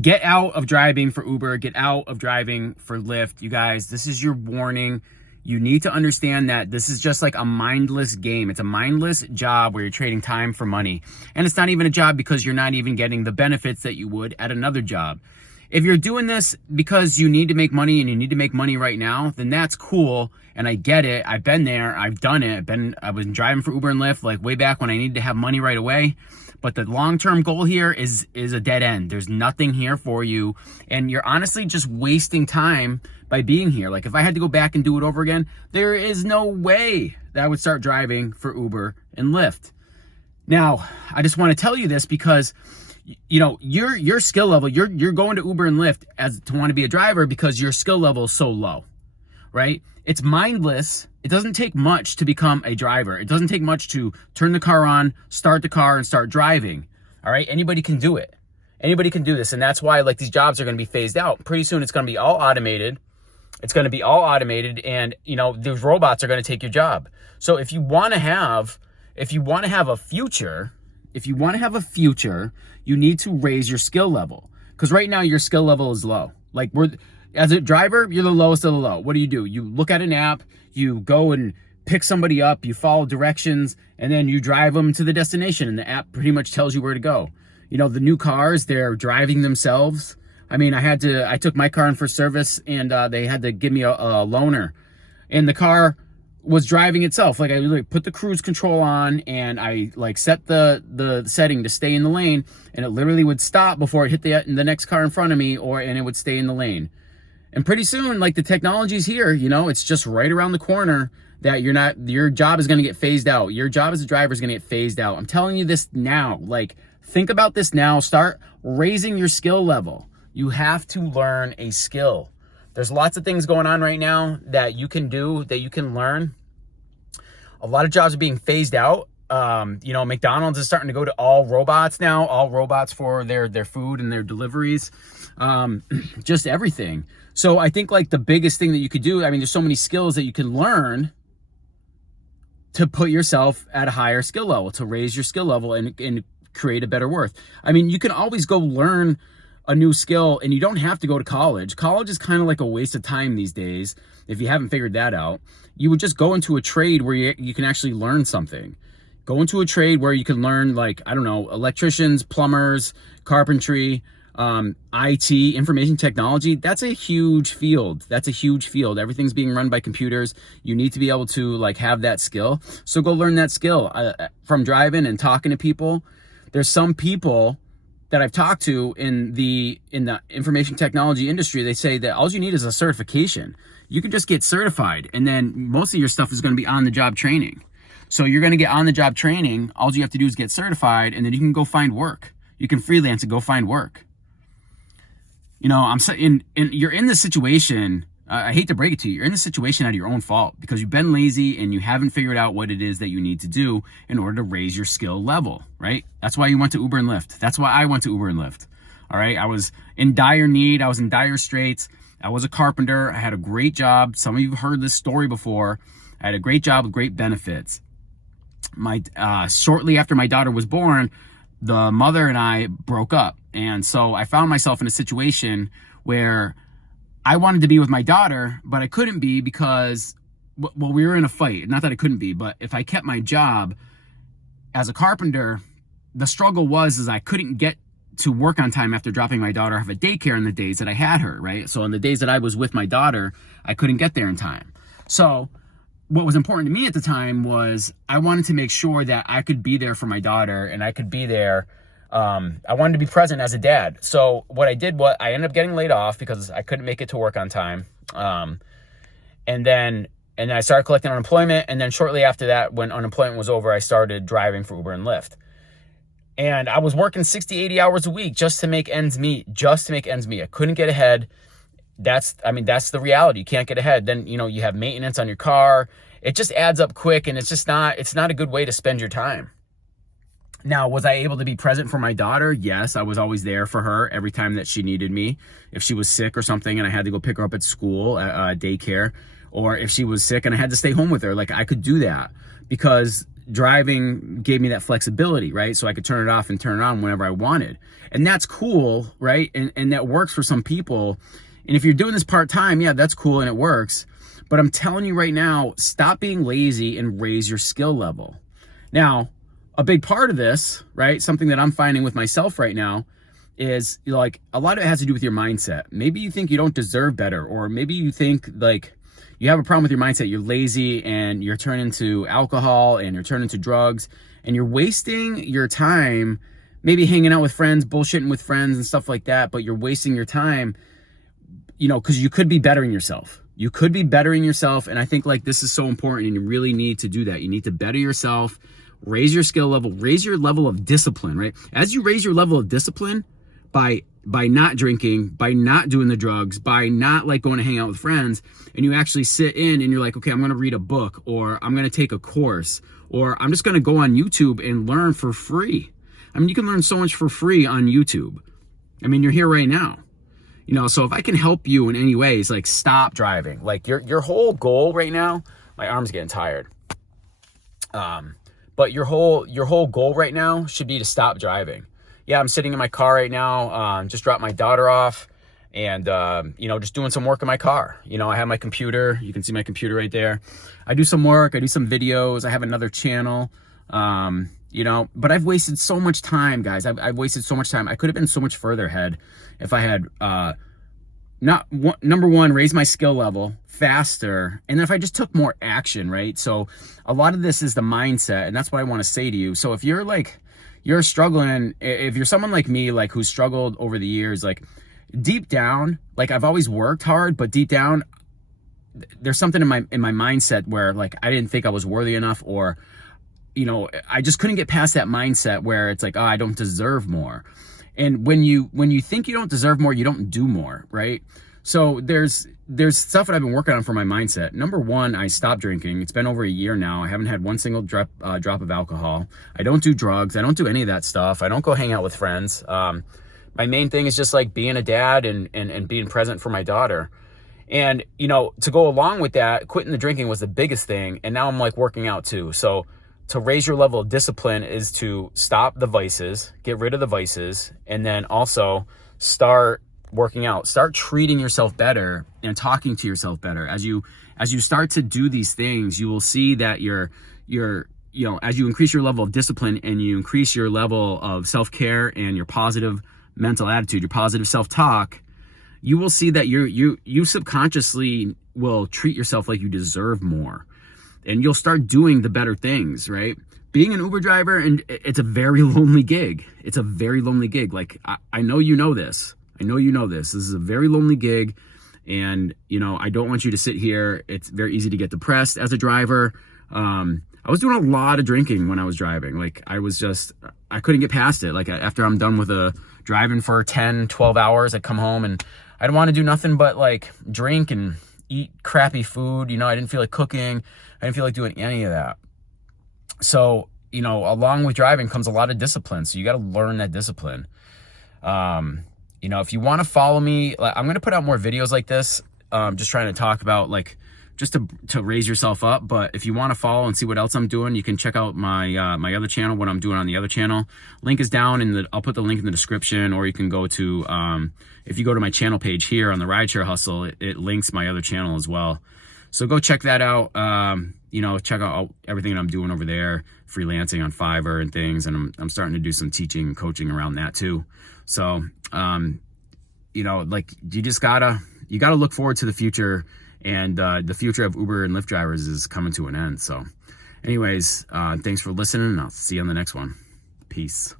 Get out of driving for Uber, get out of driving for Lyft. You guys, this is your warning. You need to understand that this is just like a mindless game. It's a mindless job where you're trading time for money. And it's not even a job because you're not even getting the benefits that you would at another job. If you're doing this because you need to make money and you need to make money right now, then that's cool. And I get it. I've been there. I've done it. I was driving for Uber and Lyft like way back when I needed to have money right away. But the long-term goal here is a dead end. There's nothing here for you. And you're honestly just wasting time by being here. Like if I had to go back and do it over again, there is no way that I would start driving for Uber and Lyft. Now, I just want to tell you this because you know, your skill level, you're going to Uber and Lyft as to want to be a driver because your skill level is so low, right? It's mindless. It doesn't take much to become a driver. It doesn't take much to turn the car on, start the car, and start driving. All right, anybody can do it. Anybody can do this, and that's why like these jobs are going to be phased out. Pretty soon, it's going to be all automated. It's going to be all automated, and you know these robots are going to take your job. So if you want to have a future. If you want to have a future, you need to raise your skill level. Because right now your skill level is low. Like as a driver, you're the lowest of the low. What do? You look at an app, you go and pick somebody up, you follow directions, and then you drive them to the destination. And the app pretty much tells you where to go. You know, the new cars, they're driving themselves. I mean, I took my car in for service and they had to give me a loaner. And the car was driving itself. Like I literally put the cruise control on and I like set the setting to stay in the lane, and it literally would stop before it hit the next car in front of me, and it would stay in the lane. And pretty soon, like the technology's here, you know, it's just right around the corner that your job is going to get phased out. Your job as a driver is going to get phased out. I'm telling you this now. Like think about this now. Start raising your skill level. You have to learn a skill. There's lots of things going on right now that you can do, that you can learn. A lot of jobs are being phased out. You know, McDonald's is starting to go to all robots now, all robots for their food and their deliveries, just everything. So I think like the biggest thing that you could do, I mean, there's so many skills that you can learn to put yourself at a higher skill level, to raise your skill level and create a better worth. I mean, you can always go learn a new skill, and you don't have to go to college. College is kind of like a waste of time these days. If you haven't figured that out, you would just go into a trade where you can actually learn something. Go into a trade where you can learn, like, I don't know, electricians, plumbers, carpentry, IT, information technology. That's a huge field. That's a huge field. Everything's being run by computers. You need to be able to like have that skill. So go learn that skill from driving and talking to people. There's some people that I've talked to in the information technology industry. They say that all you need is a certification. You can just get certified, and then most of your stuff is going to be on the job training. So you're going to get on the job training. All you have to do is get certified, and then you can go find work. You can freelance and go find work. You know, you're in this situation. I hate to break it to you. You're in this situation out of your own fault because you've been lazy and you haven't figured out what it is that you need to do in order to raise your skill level, right? That's why you went to Uber and Lyft. That's why I went to Uber and Lyft. All right. I was in dire need. I was in dire straits. I was a carpenter. I had a great job. Some of you have heard this story before. I had a great job with great benefits. Shortly after my daughter was born, the mother and I broke up. And so I found myself in a situation where I wanted to be with my daughter, but I couldn't be because, well, we were in a fight. Not that I couldn't be, but if I kept my job as a carpenter, the struggle was I couldn't get to work on time after dropping my daughter off at daycare in the days that I had her, right? So on the days that I was with my daughter, I couldn't get there in time. So what was important to me at the time was I wanted to make sure that I could be there for my daughter and I could be there. I wanted to be present as a dad. So what I did, I ended up getting laid off because I couldn't make it to work on time. And then I started collecting unemployment. And then shortly after that, when unemployment was over, I started driving for Uber and Lyft. And I was working 60, 80 hours a week just to make ends meet, I couldn't get ahead. That's the reality. You can't get ahead. Then, you know, you have maintenance on your car. It just adds up quick, and it's not a good way to spend your time. Now, was I able to be present for my daughter? Yes, I was always there for her every time that she needed me. If she was sick or something and I had to go pick her up at school, daycare, or if she was sick and I had to stay home with her, like I could do that because driving gave me that flexibility, right? So I could turn it off and turn it on whenever I wanted. And that's cool, right? And that works for some people. And if you're doing this part-time, yeah, that's cool and it works. But I'm telling you right now, stop being lazy and raise your skill level. Now, a big part of this, right? Something that I'm finding with myself right now is, like, a lot of it has to do with your mindset. Maybe you think you don't deserve better, or maybe you think like you have a problem with your mindset. You're lazy and you're turning to alcohol and you're turning to drugs and you're wasting your time maybe hanging out with friends, bullshitting with friends and stuff like that, but you're wasting your time, you know, because you could be bettering yourself. You could be bettering yourself. And I think like this is so important, and you really need to do that. You need to better yourself, raise your skill level, raise your level of discipline, right? As you raise your level of discipline by not drinking, by not doing the drugs, by not like going to hang out with friends, and you actually sit in and you're like, okay, I'm going to read a book, or I'm going to take a course, or I'm just going to go on YouTube and learn for free. I mean, you can learn so much for free on YouTube. I mean, you're here right now. You know, so if I can help you in any ways, like, stop driving. Like your whole goal right now, my arm's getting tired. But your whole goal right now should be to stop driving. Yeah, I'm sitting in my car right now, just dropped my daughter off, and, you know, just doing some work in my car. You know, I have my computer. You can see my computer right there. I do some work. I do some videos. I have another channel, you know, but I've wasted so much time, guys. I've wasted so much time. I could have been so much further ahead if I had, number one, raise my skill level faster, and then if I just took more action, right? So a lot of this is the mindset, and that's what I want to say to you. So if you're like, you're struggling, if you're someone like me, like who's struggled over the years, like deep down, like I've always worked hard, but deep down, there's something in my mindset where like I didn't think I was worthy enough, or, you know, I just couldn't get past that mindset where it's like, oh, I don't deserve more. And when you think you don't deserve more, you don't do more, right? So there's stuff that I've been working on for my mindset. Number one, I stopped drinking. It's been over a year now. I haven't had one single drop of alcohol. I don't do drugs. I don't do any of that stuff. I don't go hang out with friends. My main thing is just like being a dad and being present for my daughter. And, you know, to go along with that, quitting the drinking was the biggest thing. And now I'm like working out too. So to raise your level of discipline is to stop the vices, get rid of the vices, and then also start working out, start treating yourself better and talking to yourself better. As you start to do these things, you will see that you know, as you increase your level of discipline and you increase your level of self-care and your positive mental attitude, your positive self-talk, you will see that you subconsciously will treat yourself like you deserve more. And you'll start doing the better things, right? Being an Uber driver, and it's a very lonely gig. It's a very lonely gig. Like, I know you know this. I know you know this. This is a very lonely gig. And, you know, I don't want you to sit here. It's very easy to get depressed as a driver. I was doing a lot of drinking when I was driving. Like, I couldn't get past it. Like, after I'm done with driving for 10, 12 hours, I'd come home and I don't want to do nothing but like drink and eat crappy food. You know, I didn't feel like cooking. I didn't feel like doing any of that. So, you know, along with driving comes a lot of discipline. So you got to learn that discipline. You know, if you want to follow me, like, I'm going to put out more videos like this. Just trying to talk about like, just to raise yourself up. But if you want to follow and see what else I'm doing, you can check out my my other channel, what I'm doing on the other channel. Link is down I'll put the link in the description, or you can go to, if you go to my channel page here on the Rideshare Hustle, it links my other channel as well. So go check that out. You know, check out everything that I'm doing over there, freelancing on Fiverr and things. And I'm starting to do some teaching and coaching around that too. So, you know, like you gotta look forward to the future, and the future of Uber and Lyft drivers is coming to an end. So anyways, thanks for listening, and I'll see you on the next one. Peace.